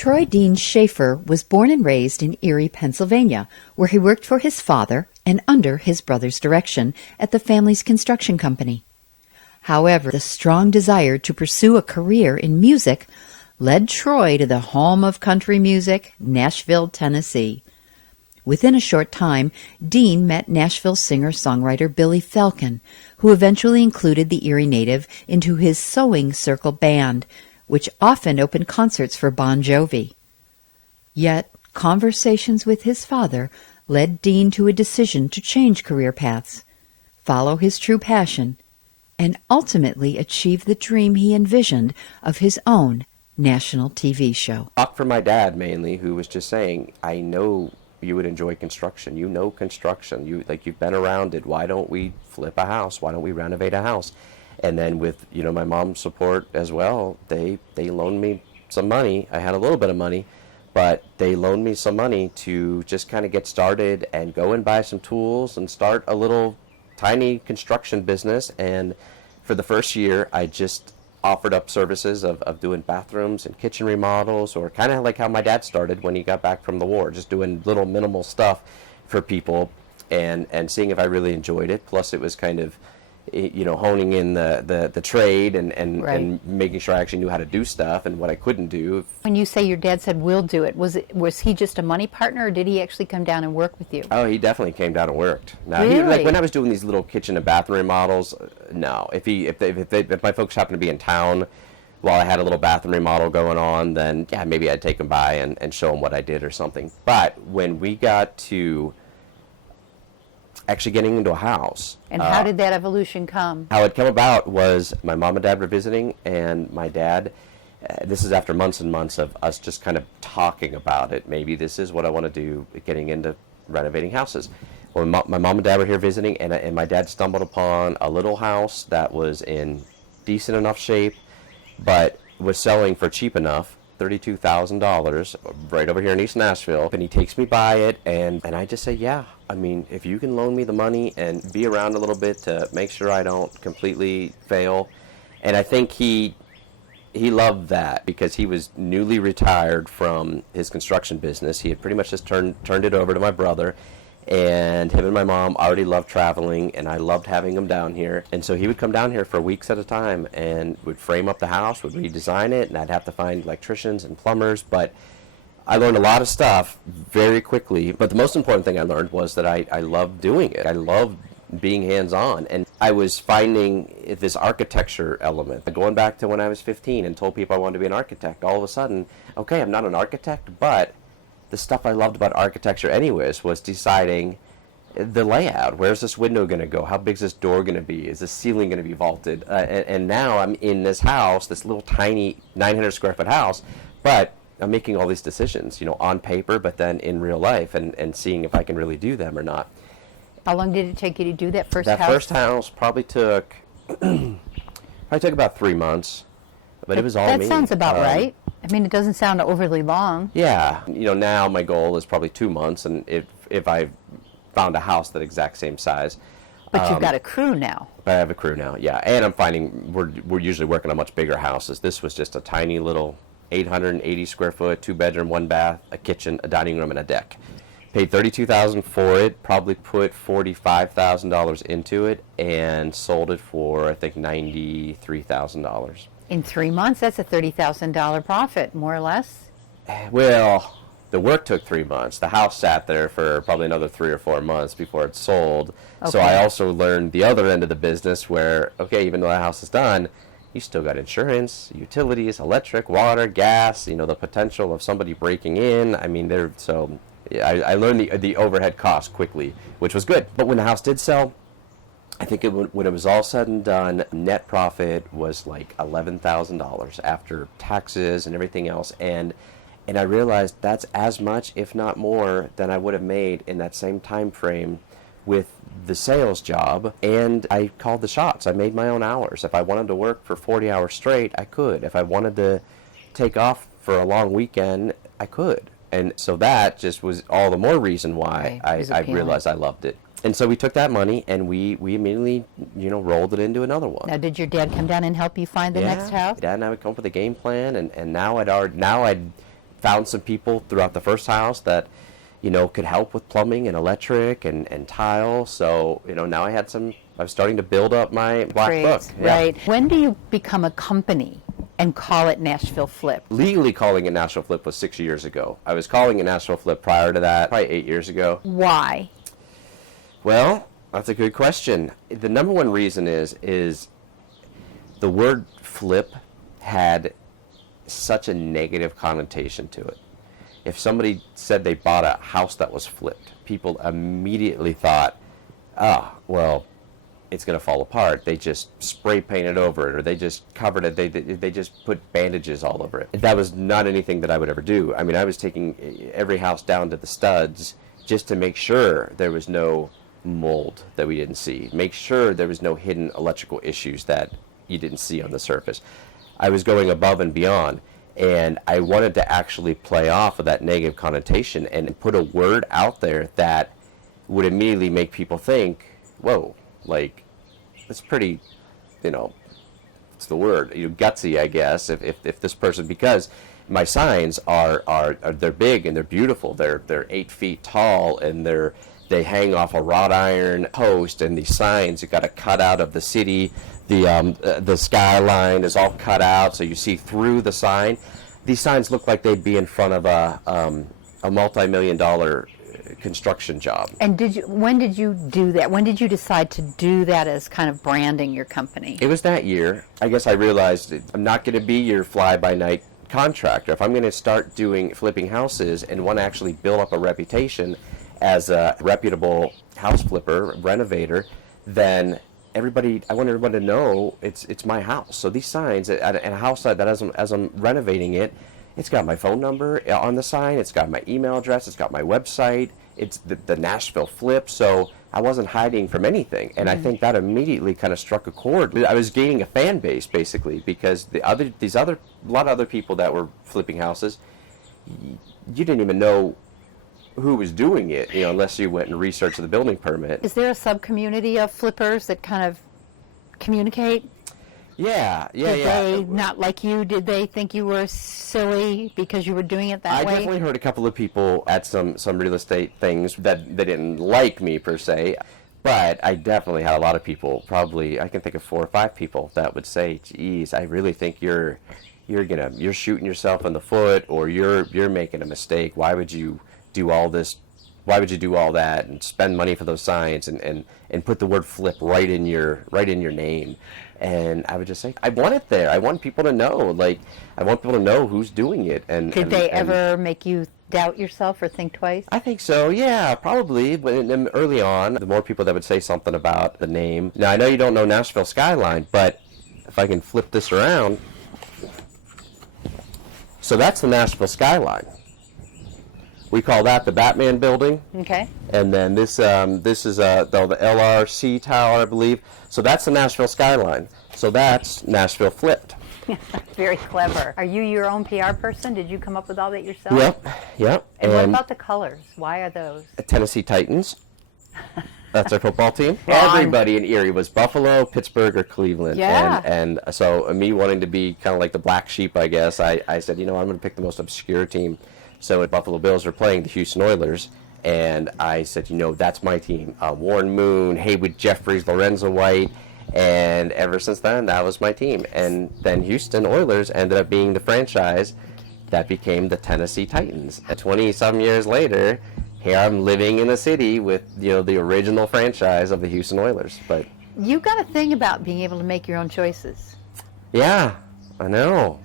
Troy Dean Shafer was born and raised in Erie, Pennsylvania, where he worked for his father and under his brother's direction at the family's construction company. However, the strong desire to pursue a career in music led Troy to the home of country music, Nashville, Tennessee. Within a short time, Dean met Nashville singer-songwriter Billy Falcon, who eventually included the Erie native into his Sewing Circle band, which often opened concerts for Bon Jovi. Yet, conversations with his father led Dean to a decision to change career paths, follow his true passion, and ultimately achieve the dream he envisioned of his own national TV show. Talk for my dad mainly, who was just saying, I know you would enjoy construction. You know construction. You've been around it. Why don't we flip a house? Why don't we renovate a house? And then with, my mom's support as well, they loaned me some money. I had a little bit of money, but they loaned me some money to just kind of get started and go and buy some tools and start a little tiny construction business. And for the first year, I just offered up services of doing bathrooms and kitchen remodels, or kind of like how my dad started when he got back from the war, just doing little minimal stuff for people and seeing if I really enjoyed it. Plus it was kind of, honing in the trade and, Right. and making sure I actually knew how to do stuff and what I couldn't do. When you say your dad said, we'll do it, was he just a money partner, or did he actually come down and work with you? Oh, he definitely came down and worked. Now, Really? when I was doing these little kitchen and bathroom remodels, no. If my folks happened to be in town while I had a little bathroom remodel going on, then yeah, maybe I'd take them by and show them what I did or something. But when we got to actually getting into a house. And how did that evolution come? How it came about was my mom and dad were visiting, and my dad, this is after months and months of us just kind of talking about it. Maybe this is what I want to do, getting into renovating houses. Well, my mom and dad were here visiting, and my dad stumbled upon a little house that was in decent enough shape, but was selling for cheap enough, $32,000, right over here in East Nashville. And he takes me by it, and I just say, yeah, I mean, if you can loan me the money and be around a little bit to make sure I don't completely fail. And I think he loved that, because he was newly retired from his construction business. He had pretty much just turned it over to my brother. And him and my mom already loved traveling, and I loved having him down here. And so he would come down here for weeks at a time and would frame up the house, would redesign it, and I'd have to find electricians and plumbers. But I learned a lot of stuff very quickly. But the most important thing I learned was that I loved doing it. I loved being hands-on. And I was finding this architecture element. Going back to when I was 15 and told people I wanted to be an architect, all of a sudden, okay, I'm not an architect, but the stuff I loved about architecture anyways was deciding the layout. Where's this window going to go? How big is this door going to be? Is this ceiling going to be vaulted? And now I'm in this house, this little tiny 900 square foot house, but I'm making all these decisions, on paper, but then in real life, and seeing if I can really do them or not. How long did it take you to do that first house? That first house probably took about 3 months, but it was all me. That sounds about right. I mean, it doesn't sound overly long. Yeah. Now my goal is probably 2 months, and if I found a house that exact same size. But you've got a crew now. I have a crew now, yeah. And I'm finding we're usually working on much bigger houses. This was just a tiny little 880 square foot, 2-bedroom, 1-bath, a kitchen, a dining room, and a deck. Paid $32,000 for it, probably put $45,000 into it, and sold it for, I think, $93,000. In 3 months, that's a $30,000 profit, more or less. Well, the work took 3 months. The house sat there for probably another 3 or 4 months before it sold. Okay. So I also learned the other end of the business where, okay, even though the house is done, you still got insurance, utilities, electric, water, gas, the potential of somebody breaking in. I mean, I learned the overhead costs quickly, which was good. But when the house did sell, I think when it was all said and done, net profit was like $11,000 after taxes and everything else. And I realized that's as much, if not more, than I would have made in that same time frame with the sales job. And I called the shots. I made my own hours. If I wanted to work for 40 hours straight, I could. If I wanted to take off for a long weekend, I could. And so that just was all the more reason why I realized I loved it. And so we took that money and we immediately, rolled it into another one. Now, did your dad come down and help you find the next house? Dad and I would come up with a game plan, and now I'd found some people throughout the first house that, could help with plumbing and electric and tile. So, now I was starting to build up my black book. Yeah. Right. When do you become a company and call it Nashville Flip? Legally calling it Nashville Flip was 6 years ago. I was calling it Nashville Flip prior to that, probably 8 years ago. Why? Well, that's a good question. The number one reason is the word flip had such a negative connotation to it. If somebody said they bought a house that was flipped, people immediately thought, well, it's going to fall apart. They just spray painted over it, or they just covered it. They just put bandages all over it. That was not anything that I would ever do. I mean, I was taking every house down to the studs just to make sure there was no mold that we didn't see. Make sure there was no hidden electrical issues that you didn't see on the surface. I was going above and beyond, and I wanted to actually play off of that negative connotation and put a word out there that would immediately make people think, whoa, like, it's pretty, what's the word, gutsy, I guess, if this person, because my signs are they're big and they're beautiful. They're 8 feet tall, and they hang off a wrought iron post, and these signs you got to cut out of the city. The skyline is all cut out, so you see through the sign. These signs look like they'd be in front of a multi-million-dollar construction job. And when did you do that? When did you decide to do that as kind of branding your company? It was that year. I guess I realized I'm not going to be your fly-by-night contractor. If I'm going to start doing flipping houses and want to actually build up a reputation as a reputable house flipper, renovator, then I want everyone to know it's my house. So these signs at a house that as I'm renovating it, it's got my phone number on the sign, it's got my email address, it's got my website, it's the Nashville Flip. So I wasn't hiding from anything, and I think that immediately kind of struck a chord. I was gaining a fan base basically, because a lot of other people that were flipping houses, you didn't even know who was doing it, unless you went and researched the building permit. Is there a sub-community of flippers that kind of communicate? Yeah. Did they not like you? Did they think you were silly because you were doing it that way? I definitely heard a couple of people at some real estate things that they didn't like me per se, but I definitely had a lot of people, probably I can think of 4 or 5 people that would say, geez, I really think you're shooting yourself in the foot, or you're making a mistake. Why would you do all this? Why would you do all that and spend money for those signs and put the word flip right in your name? And I would just say, I want it there. I want people to know. I want people to know who's doing it. And did they ever make you doubt yourself or think twice? I think so. Yeah, probably. But early on, the more people that would say something about the name. Now I know you don't know Nashville skyline, but if I can flip this around, so that's the Nashville skyline. We call that the Batman building. Okay. And then this is the LRC tower, I believe. So that's the Nashville skyline. So that's Nashville flipped. Very clever. Are you your own PR person? Did you come up with all that yourself? Yep. And what about the colors? Why are those? Tennessee Titans. That's our football team. Wrong. Everybody in Erie was Buffalo, Pittsburgh, or Cleveland. Yeah. And so me wanting to be kind of like the black sheep, I guess, I said, I'm going to pick the most obscure team. So at Buffalo Bills were playing the Houston Oilers, and I said, that's my team. Warren Moon, Haywood Jeffries, Lorenzo White, and ever since then, that was my team. And then Houston Oilers ended up being the franchise that became the Tennessee Titans. 20-some years later, here I'm living in a city with, the original franchise of the Houston Oilers. But you got a thing about being able to make your own choices. yeah, I know.